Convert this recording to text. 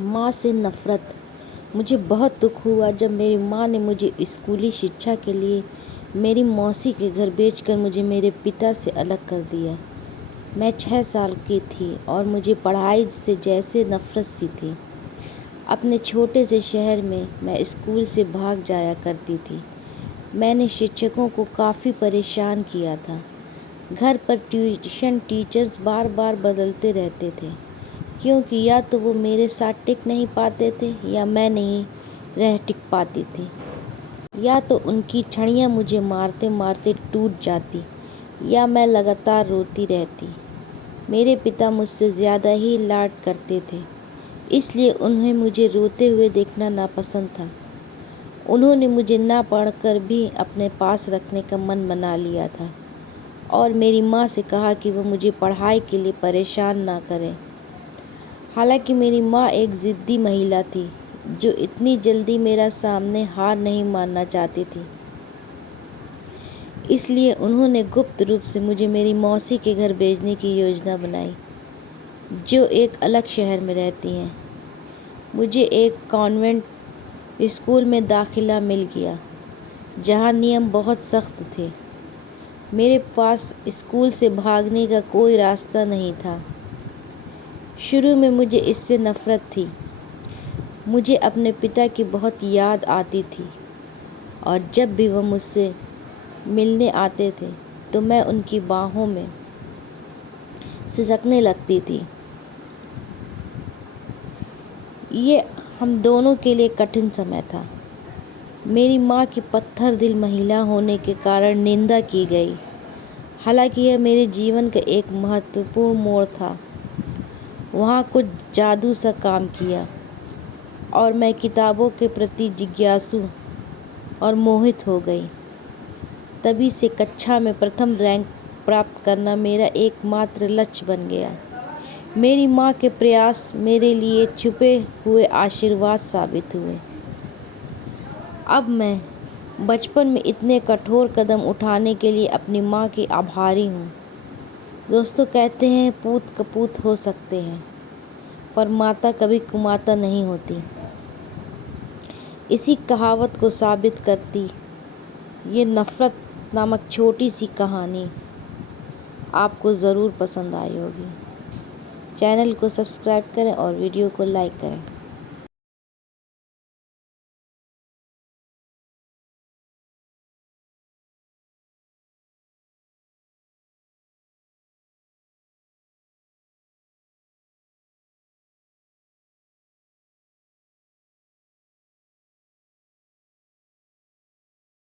माँ से नफ़रत। मुझे बहुत दुख हुआ जब मेरी माँ ने मुझे स्कूली शिक्षा के लिए मेरी मौसी के घर भेजकर मुझे मेरे पिता से अलग कर दिया। मैं 6 साल की थी और मुझे पढ़ाई से जैसे नफ़रत सी थी। अपने छोटे से शहर में मैं स्कूल से भाग जाया करती थी। मैंने शिक्षकों को काफ़ी परेशान किया था। घर पर ट्यूशन टीचर्स बार बार बदलते रहते थे, क्योंकि या तो वो मेरे साथ टिक नहीं पाते थे या मैं नहीं रह टिक पाती थी, या तो उनकी छड़ियाँ मुझे मारते मारते टूट जाती या मैं लगातार रोती रहती। मेरे पिता मुझसे ज़्यादा ही लाड करते थे, इसलिए उन्हें मुझे रोते हुए देखना नापसंद था। उन्होंने मुझे ना पढ़कर भी अपने पास रखने का मन बना लिया था और मेरी माँ से कहा कि वो मुझे पढ़ाई के लिए परेशान ना करें। हालांकि मेरी माँ एक ज़िद्दी महिला थी जो इतनी जल्दी मेरा सामने हार नहीं मानना चाहती थी, इसलिए उन्होंने गुप्त रूप से मुझे मेरी मौसी के घर भेजने की योजना बनाई, जो एक अलग शहर में रहती हैं। मुझे एक कॉन्वेंट स्कूल में दाखिला मिल गया, जहाँ नियम बहुत सख्त थे। मेरे पास स्कूल से भागने का कोई रास्ता नहीं था। शुरू में मुझे इससे नफ़रत थी। मुझे अपने पिता की बहुत याद आती थी और जब भी वह मुझसे मिलने आते थे तो मैं उनकी बाहों में सिसकने लगती थी। ये हम दोनों के लिए कठिन समय था। मेरी माँ की पत्थर दिल महिला होने के कारण निंदा की गई। हालांकि यह मेरे जीवन का एक महत्वपूर्ण मोड़ था। वहाँ कुछ जादू सा काम किया और मैं किताबों के प्रति जिज्ञासु और मोहित हो गई। तभी से कक्षा में प्रथम रैंक प्राप्त करना मेरा एकमात्र लक्ष्य बन गया। मेरी माँ के प्रयास मेरे लिए छुपे हुए आशीर्वाद साबित हुए। अब मैं बचपन में इतने कठोर कदम उठाने के लिए अपनी माँ की आभारी हूँ। दोस्तों, कहते हैं पूत कपूत हो सकते हैं, पर माता कभी कुमाता नहीं होती। इसी कहावत को साबित करती ये नफ़रत नामक छोटी सी कहानी आपको ज़रूर पसंद आई होगी। चैनल को सब्सक्राइब करें और वीडियो को लाइक करें।